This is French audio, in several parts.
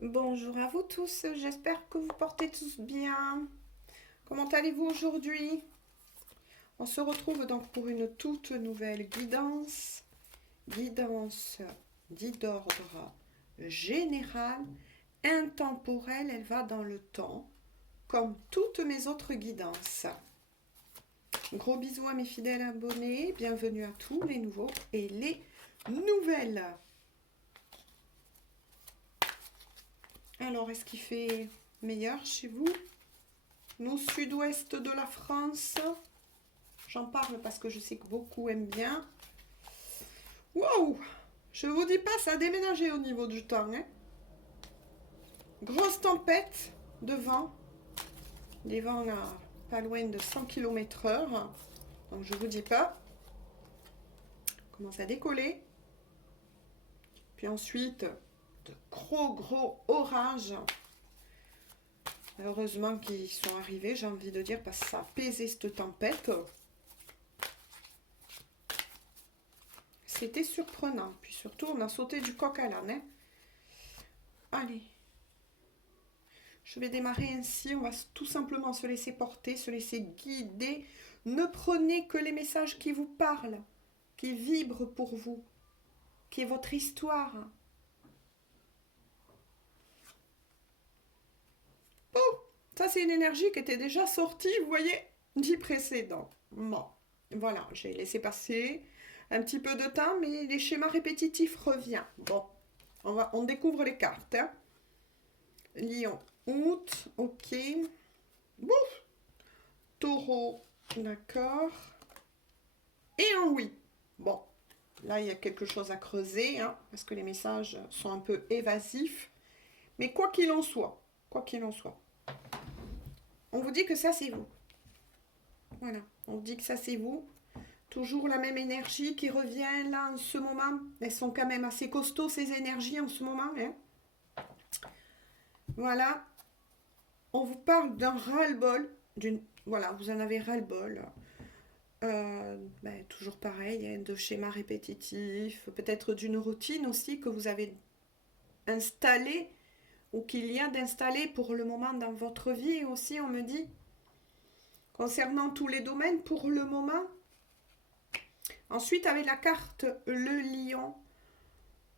Bonjour à vous tous, j'espère que vous portez tous bien. Comment allez-vous aujourd'hui? On se retrouve donc pour une toute nouvelle guidance dite d'ordre général, intemporelle, elle va dans le temps, comme toutes mes autres guidances. Gros bisous à mes fidèles abonnés, bienvenue à tous les nouveaux et les nouvelles. Alors, est-ce qu'il fait meilleur chez vous? Nous, sud-ouest de la France, j'en parle parce que je sais que beaucoup aiment bien. Wow! Je vous dis pas, ça a déménagé au niveau du temps. Hein. Grosse tempête de vent. Des vents à pas loin de 100 km/h. Donc je vous dis pas. Commence à décoller. Puis ensuite, de gros orages. Heureusement qu'ils sont arrivés, j'ai envie de dire, parce que ça a pesé cette tempête. C'était surprenant. Puis surtout, on a sauté du coq à l'âne. Hein. Allez. Je vais démarrer ainsi. On va tout simplement se laisser porter, se laisser guider. Ne prenez que les messages qui vous parlent, qui vibrent pour vous, qui est votre histoire. Oh, ça c'est une énergie qui était déjà sortie, vous voyez, dit précédemment. Voilà, j'ai laissé passer un petit peu de temps, mais les schémas répétitifs reviennent. Bon, on découvre les cartes. Hein. Lion, août, ok. Bouf, taureau, d'accord. Et un oui. Bon, là, il y a quelque chose à creuser, hein, parce que les messages sont un peu évasifs. Mais quoi qu'il en soit, on vous dit que ça, c'est vous. Voilà, on vous dit que ça, c'est vous. Toujours la même énergie qui revient là en ce moment. Elles sont quand même assez costauds, ces énergies en ce moment. Hein. Voilà, on vous parle d'un ras-le-bol. Voilà, vous en avez ras-le-bol. Toujours pareil, hein, de schémas répétitifs, peut-être d'une routine aussi que vous avez installée ou qu'il y a d'installer pour le moment dans votre vie aussi, on me dit. Concernant tous les domaines, pour le moment. Ensuite, avec la carte le lion,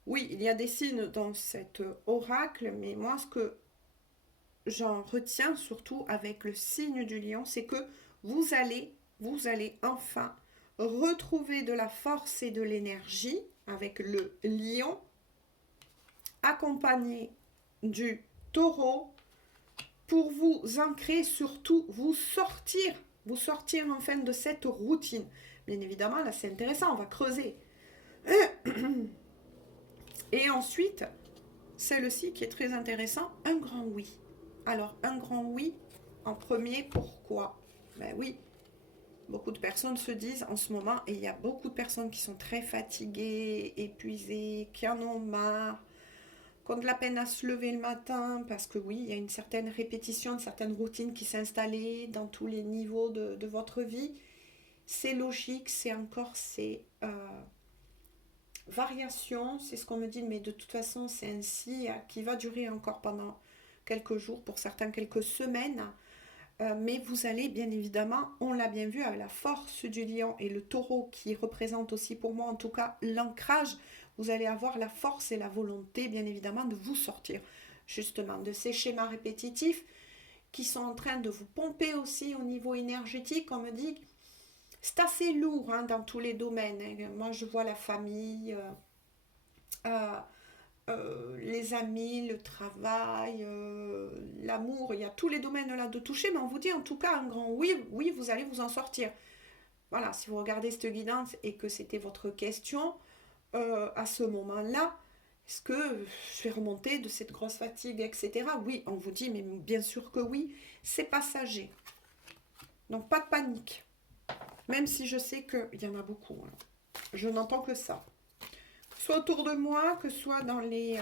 oui, il y a des signes dans cet oracle, mais moi, ce que j'en retiens surtout avec le signe du lion, c'est que vous allez enfin retrouver de la force et de l'énergie avec le lion, accompagné du taureau, pour vous ancrer, surtout vous sortir enfin de cette routine. Bien évidemment, là c'est intéressant, on va creuser. Et ensuite, celle-ci qui est très intéressant, un grand oui. Alors, un grand oui, en premier, pourquoi? Ben oui, beaucoup de personnes se disent en ce moment, et il y a beaucoup de personnes qui sont très fatiguées, épuisées, qui en ont marre, qui ont de la peine à se lever le matin, parce que oui, il y a une certaine répétition, une certaine routine qui s'est installée dans tous les niveaux de votre vie. C'est logique, c'est encore ces variations, c'est ce qu'on me dit, mais de toute façon, c'est ainsi, qui va durer encore pendant quelques jours, pour certains quelques semaines. Mais vous allez bien évidemment, on l'a bien vu, avec la force du lion et le taureau qui représente aussi pour moi en tout cas l'ancrage, vous allez avoir la force et la volonté bien évidemment de vous sortir justement de ces schémas répétitifs qui sont en train de vous pomper aussi au niveau énergétique. On me dit c'est assez lourd hein, dans tous les domaines. Hein. Moi je vois la famille, euh, les amis, le travail, l'amour, il y a tous les domaines là de toucher, mais on vous dit en tout cas un grand oui, oui, vous allez vous en sortir. Voilà, si vous regardez cette guidance et que c'était votre question à ce moment-là, est-ce que je vais remonter de cette grosse fatigue, etc. Oui, on vous dit, mais bien sûr que oui, c'est passager. Donc pas de panique, même si je sais qu'il y en a beaucoup. Hein. Je n'entends que ça. Soit autour de moi, que ce soit dans les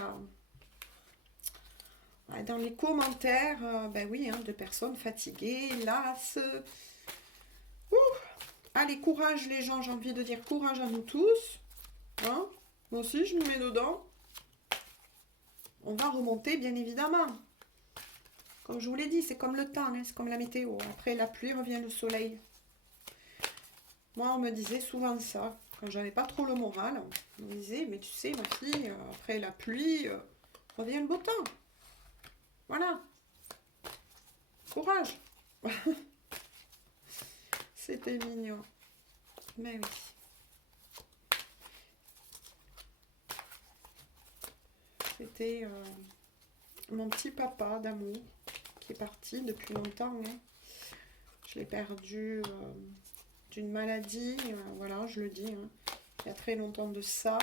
commentaires, ben oui, hein, de personnes fatiguées, lasses. Allez, courage les gens, j'ai envie de dire courage à nous tous. Hein. Moi aussi, je me mets dedans. on va remonter, bien évidemment. Comme je vous l'ai dit, c'est comme le temps, hein, c'est comme la météo. Après la pluie revient le soleil. Moi, on me disait souvent ça, quand j'avais pas trop le moral. On me disait, mais tu sais, ma fille, après la pluie, revient le beau temps. Voilà. Courage. C'était mignon. Mais oui. C'était mon petit papa d'amour qui est parti depuis longtemps. Hein. Je l'ai perdu d'une maladie, voilà, je le dis. Hein. Il y a très longtemps de ça.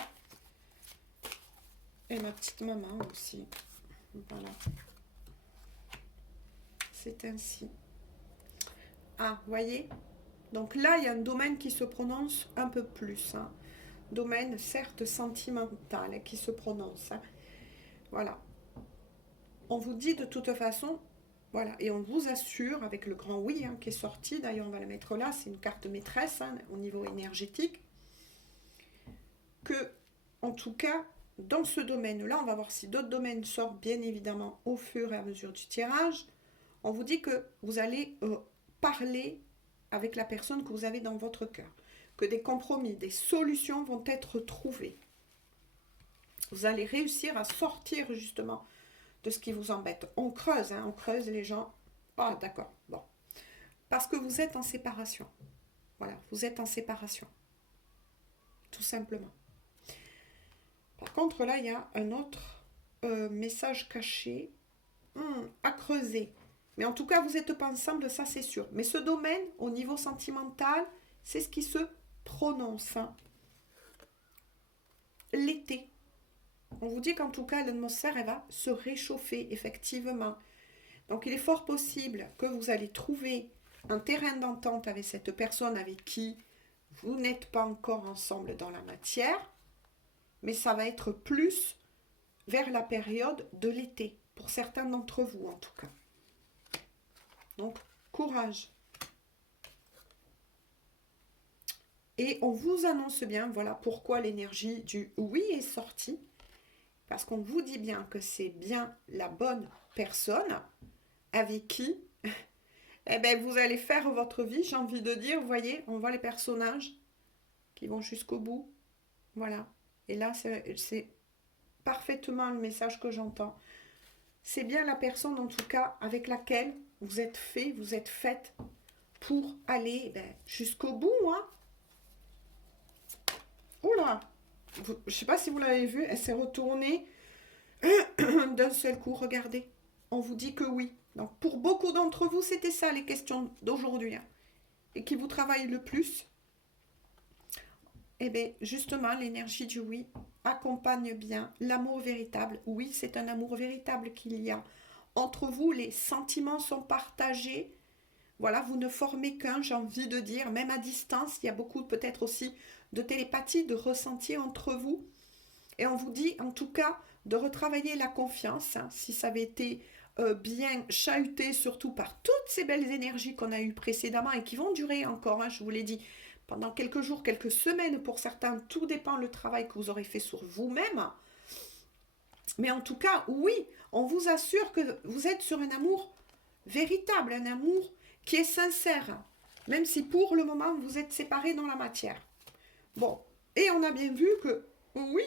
Et ma petite maman aussi. Voilà. C'est ainsi. Ah, voyez? Donc là, il y a un domaine qui se prononce un peu plus. Hein. Domaine, certes, sentimental, hein, qui se prononce. Hein. Voilà. On vous dit de toute façon, voilà, et on vous assure avec le grand oui hein, qui est sorti, d'ailleurs on va le mettre là, c'est une carte maîtresse hein, au niveau énergétique, que en tout cas, dans ce domaine-là, on va voir si d'autres domaines sortent bien évidemment au fur et à mesure du tirage. On vous dit que vous allez parler avec la personne que vous avez dans votre cœur, que des compromis, des solutions vont être trouvées. Vous allez réussir à sortir justement de ce qui vous embête. On creuse, hein, on creuse les gens. Ah, d'accord, bon. Parce que vous êtes en séparation. Voilà, vous êtes en séparation. Tout simplement. Par contre, là, il y a un autre message caché à creuser. Mais en tout cas, vous n'êtes pas ensemble, ça c'est sûr. Mais ce domaine, au niveau sentimental, c'est ce qui se prononce. Hein. L'été. On vous dit qu'en tout cas, l'atmosphère, elle va se réchauffer, effectivement. Donc, il est fort possible que vous allez trouver un terrain d'entente avec cette personne avec qui vous n'êtes pas encore ensemble dans la matière, mais ça va être plus vers la période de l'été, pour certains d'entre vous en tout cas. Donc, courage. Et on vous annonce bien, voilà pourquoi l'énergie du oui est sortie. Parce qu'on vous dit bien que c'est bien la bonne personne avec qui eh ben, vous allez faire votre vie, j'ai envie de dire. Vous voyez, on voit les personnages qui vont jusqu'au bout. Voilà. Et là, c'est parfaitement le message que j'entends. C'est bien la personne, en tout cas, avec laquelle vous êtes fait, vous êtes faite pour aller jusqu'au bout. Hein. Oula! Je ne sais pas si vous l'avez vu, elle s'est retournée d'un seul coup. Regardez, on vous dit que oui. Donc pour beaucoup d'entre vous, c'était ça les questions d'aujourd'hui. Hein. Et qui vous travaillent le plus, eh bien justement, l'énergie du oui accompagne bien l'amour véritable. Oui, c'est un amour véritable qu'il y a. Entre vous, les sentiments sont partagés. Voilà, vous ne formez qu'un, j'ai envie de dire, même à distance, il y a beaucoup peut-être aussi de télépathie, de ressenti entre vous. Et on vous dit, en tout cas, de retravailler la confiance, hein, si ça avait été bien chahuté, surtout par toutes ces belles énergies qu'on a eues précédemment et qui vont durer encore, hein, je vous l'ai dit, pendant quelques jours, quelques semaines pour certains, tout dépend le travail que vous aurez fait sur vous-même. Mais en tout cas, oui, on vous assure que vous êtes sur un amour véritable, un amour qui est sincère, même si pour le moment vous êtes séparés dans la matière. Bon, et on a bien vu que oui,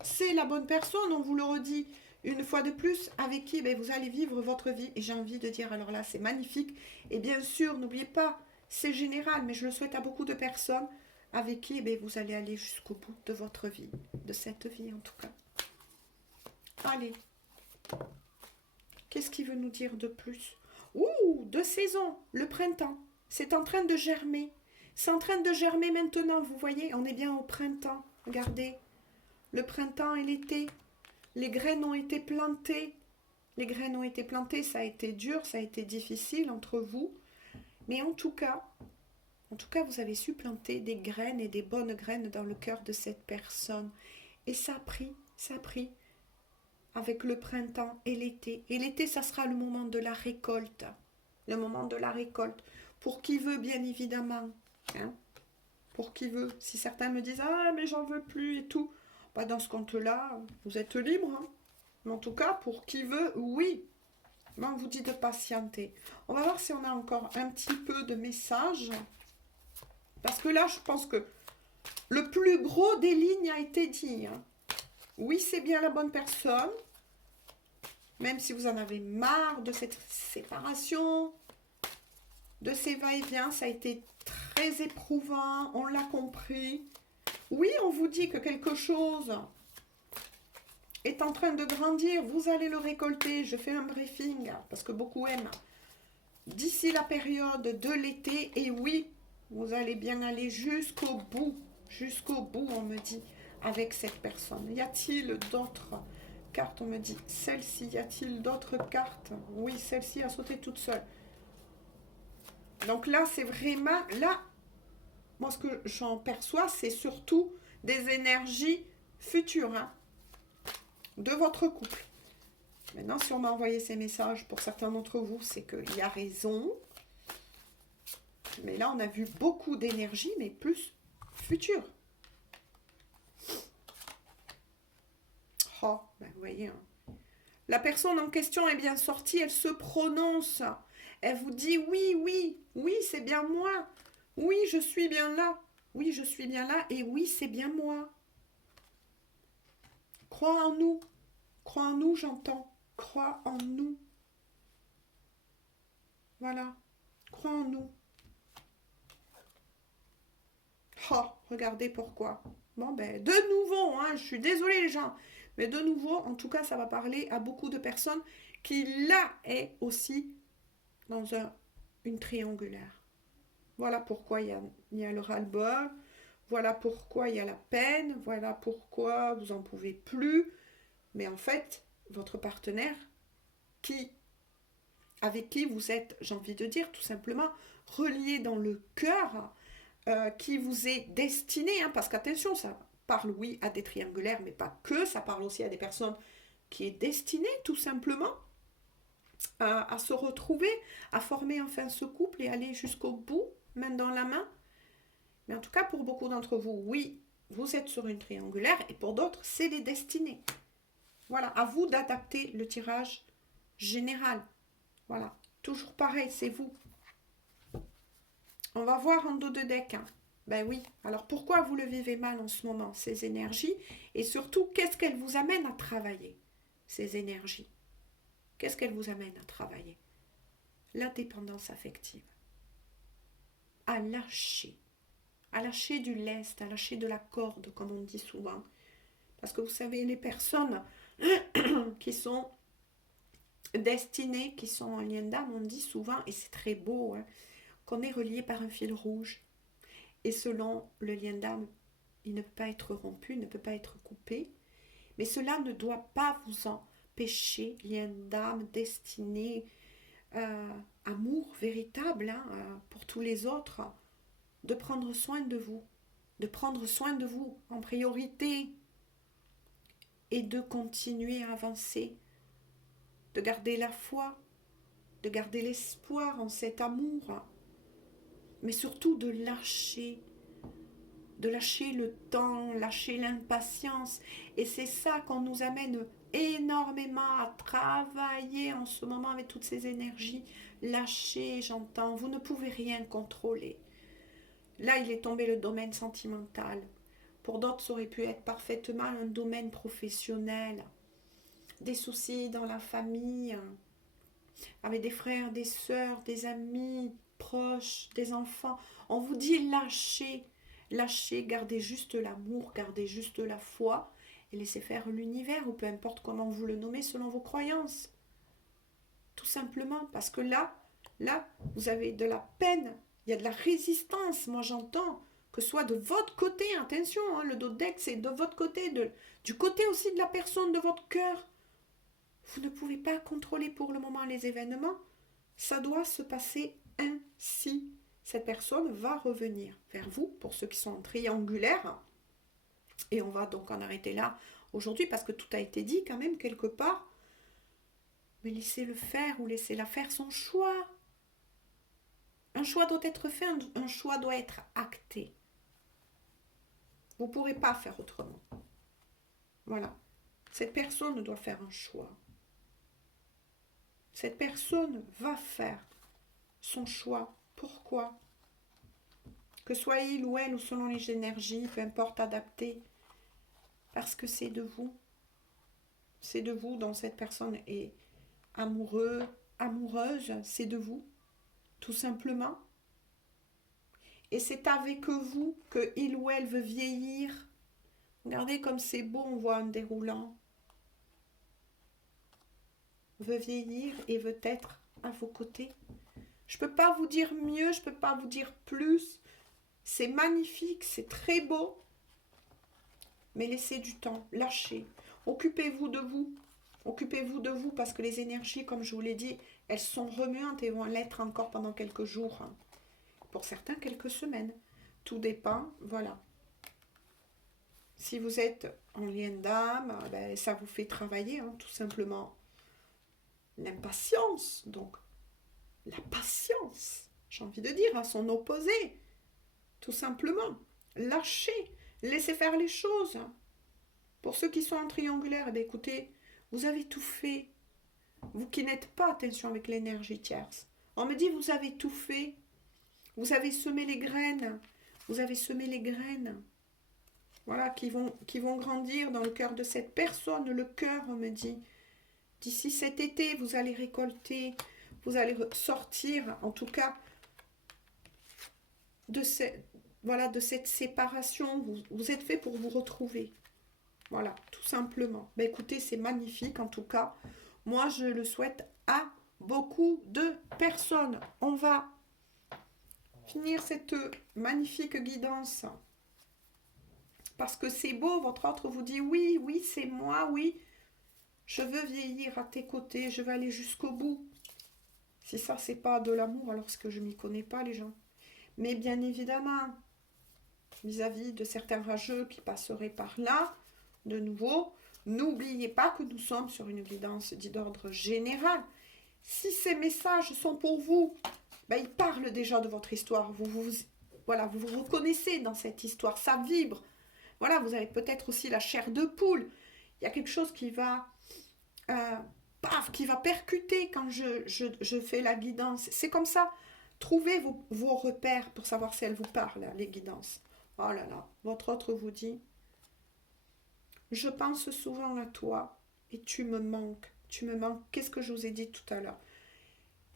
c'est la bonne personne, on vous le redit une fois de plus, avec qui vous allez vivre votre vie. Et j'ai envie de dire, alors là, c'est magnifique. Et bien sûr, n'oubliez pas, c'est général, mais je le souhaite à beaucoup de personnes avec qui vous allez aller jusqu'au bout de votre vie, de cette vie en tout cas. Allez, qu'est-ce qu'il veut nous dire de plus? Ouh, de saison, le printemps, c'est en train de germer. C'est en train de germer maintenant, vous voyez, on est bien au printemps, regardez. Le printemps et l'été, les graines ont été plantées. Les graines ont été plantées, ça a été dur, ça a été difficile entre vous. Mais en tout cas, vous avez su planter des graines et des bonnes graines dans le cœur de cette personne. Et ça a pris avec le printemps et l'été. Et l'été, ça sera le moment de la récolte. Le moment de la récolte. Pour qui veut, bien évidemment. Hein? Pour qui veut. Si certains me disent « Ah, mais j'en veux plus et tout », dans ce compte-là, vous êtes libre. Hein. Mais en tout cas, pour qui veut, oui. Mais on vous dit de patienter. On va voir si on a encore un petit peu de messages. Parce que là, je pense que le plus gros des lignes a été dit. Hein. Oui, c'est bien la bonne personne. Même si vous en avez marre de cette séparation, de ces va-et-vient, ça a été très éprouvant, on l'a compris. Oui, on vous dit que quelque chose est en train de grandir, vous allez le récolter. Je fais un briefing parce que beaucoup aiment. D'ici la période de l'été, et oui, vous allez bien aller jusqu'au bout, on me dit, avec cette personne. Y a-t-il d'autres cartes? On me dit, celle-ci, y a-t-il d'autres cartes? Oui, celle-ci a sauté toute seule. Donc là, c'est vraiment, là, moi ce que j'en perçois, c'est surtout des énergies futures hein, de votre couple. Maintenant, si on m'a envoyé ces messages, pour certains d'entre vous, c'est qu'il y a raison. Mais là, on a vu beaucoup d'énergie, mais plus future. Oh, ben vous voyez. Hein. La personne en question est bien sortie, elle se prononce. Elle vous dit oui, oui, oui, c'est bien moi. Oui, je suis bien là. Oui, je suis bien là. Et oui, c'est bien moi. Crois en nous. Crois en nous, j'entends. Crois en nous. Voilà. Crois en nous. Oh, regardez pourquoi. Bon, ben, de nouveau, hein, je suis désolée les gens. Mais de nouveau, en tout cas, ça va parler à beaucoup de personnes qui, là, est aussi dans une triangulaire. Voilà pourquoi il y a le ras-le-bol. Voilà pourquoi il y a la peine. Voilà pourquoi vous n'en pouvez plus. Mais en fait, votre partenaire, avec qui vous êtes, j'ai envie de dire, tout simplement, relié dans le cœur, qui vous est destiné, hein, parce qu'attention, ça parle, oui, à des triangulaires, mais pas que, ça parle aussi à des personnes qui est destiné, tout simplement, à se retrouver, à former enfin ce couple et aller jusqu'au bout, main dans la main. Mais en tout cas, pour beaucoup d'entre vous, oui, vous êtes sur une triangulaire, et pour d'autres, c'est les destinées. Voilà, à vous d'adapter le tirage général. Voilà, toujours pareil, c'est vous. On va voir en dos de deck. Hein. Ben oui, alors pourquoi vous le vivez mal en ce moment, ces énergies? Et surtout, qu'est-ce qu'elles vous amènent à travailler, ces énergies? Qu'est-ce qu'elles vous amènent à travailler? La dépendance affective. À lâcher du lest, à lâcher de la corde, comme on dit souvent. Parce que vous savez, les personnes qui sont destinées, qui sont en lien d'âme, on dit souvent, et c'est très beau, hein, qu'on est relié par un fil rouge. Et selon le lien d'âme, il ne peut pas être rompu, il ne peut pas être coupé. Mais cela ne doit pas vous empêcher, lien d'âme, destinée, amour véritable hein, pour tous les autres, de prendre soin de vous, en priorité et de continuer à avancer, de garder la foi, de garder l'espoir en cet amour, mais surtout de lâcher le temps, lâcher l'impatience. Et c'est ça qu'on nous amène énormément à travailler en ce moment avec toutes ces énergies. Lâcher, j'entends, vous ne pouvez rien contrôler. Là, il est tombé le domaine sentimental. Pour d'autres, ça aurait pu être parfaitement un domaine professionnel. Des soucis dans la famille, avec des frères, des sœurs, des amis proches, des enfants. On vous dit lâchez, lâchez, gardez juste l'amour, gardez juste la foi et laissez faire l'univers, ou peu importe comment vous le nommez selon vos croyances. Tout simplement, parce que là, vous avez de la peine, il y a de la résistance, moi j'entends, que ce soit de votre côté, attention, hein, le dos de deck c'est de votre côté, du côté aussi de la personne de votre cœur. Vous ne pouvez pas contrôler pour le moment les événements. Ça doit se passer ainsi. Cette personne va revenir vers vous, pour ceux qui sont triangulaires. Et on va donc en arrêter là aujourd'hui, parce que tout a été dit quand même quelque part. Mais laissez-le faire ou laissez-la faire son choix. Un choix doit être fait, un choix doit être acté. Vous ne pourrez pas faire autrement. Voilà. Cette personne doit faire un choix. Cette personne va faire son choix. Pourquoi? Que soit il ou elle, ou selon les énergies, peu importe, adapté. Parce que c'est de vous. C'est de vous dont cette personne est amoureux, amoureuse. C'est de vous, tout simplement. Et c'est avec vous que il ou elle veut vieillir. Regardez comme c'est beau, on voit un déroulant. Veut vieillir et veut être à vos côtés. Je ne peux pas vous dire mieux, je ne peux pas vous dire plus. C'est magnifique, c'est très beau. Mais laissez du temps, lâchez. Occupez-vous de vous. Occupez-vous de vous parce que les énergies, comme je vous l'ai dit, elles sont remuantes et vont l'être encore pendant quelques jours. Pour certains, quelques semaines. Tout dépend, voilà. Si vous êtes en lien d'âme, ben, ça vous fait travailler, tout simplement. L'impatience, donc. La patience, j'ai envie de dire, à son opposé. Tout simplement. Lâchez, laissez faire les choses. Pour ceux qui sont en triangulaire, eh bien, écoutez, vous avez tout fait. Vous qui n'êtes pas, attention avec l'énergie tierce. On me dit, vous avez tout fait. Vous avez semé les graines. Vous avez semé les graines. Voilà, qui vont grandir dans le cœur de cette personne. Le cœur, on me dit. D'ici cet été, vous allez récolter. Vous allez sortir, en tout cas, de cette séparation. Vous êtes fait pour vous retrouver. Voilà, tout simplement. Ben, écoutez, c'est magnifique, en tout cas. Moi, je le souhaite à beaucoup de personnes. On va finir cette magnifique guidance. Parce que c'est beau, votre autre vous dit, oui, oui, c'est moi, oui. Je veux vieillir à tes côtés, je veux aller jusqu'au bout. Si ça, c'est pas de l'amour, alors que je m'y connais pas, les gens. Mais bien évidemment, vis-à-vis de certains rageux qui passeraient par là, de nouveau, n'oubliez pas que nous sommes sur une guidance dite d'ordre général. Si ces messages sont pour vous, ben, ils parlent déjà de votre histoire. Voilà, vous vous reconnaissez dans cette histoire, ça vibre. Voilà, vous avez peut-être aussi la chair de poule. Il y a quelque chose qui va... qui va percuter quand je fais la guidance. C'est comme ça. Trouvez vos repères pour savoir si elles vous parlent, les guidances. Oh là là, votre autre vous dit, je pense souvent à toi et tu me manques. Tu me manques. Qu'est-ce que je vous ai dit tout à l'heure?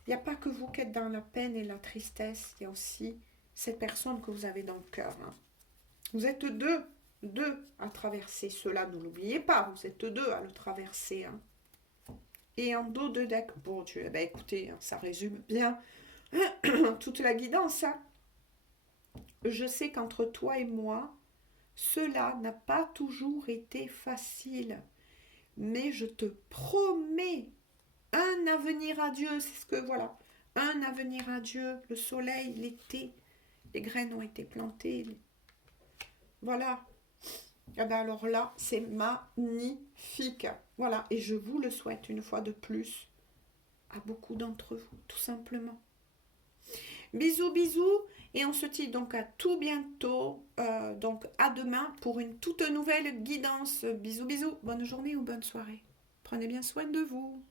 Il n'y a pas que vous qui êtes dans la peine et la tristesse, il y a aussi cette personne que vous avez dans le cœur. Vous êtes deux à traverser cela, ne l'oubliez pas, vous êtes deux à le traverser. Et en dos de deck, bon Dieu, ben écoutez, ça résume bien toute la guidance. Je sais qu'entre toi et moi, cela n'a pas toujours été facile. Mais je te promets un avenir à Dieu. C'est ce que, voilà, un avenir à Dieu. Le soleil, l'été, les graines ont été plantées. Voilà. Et ben alors là, c'est magnifique. Voilà, et je vous le souhaite une fois de plus à beaucoup d'entre vous, tout simplement. Bisous, bisous, et on se dit donc à tout bientôt, donc à demain pour une toute nouvelle guidance. Bisous, bisous, bonne journée ou bonne soirée. Prenez bien soin de vous.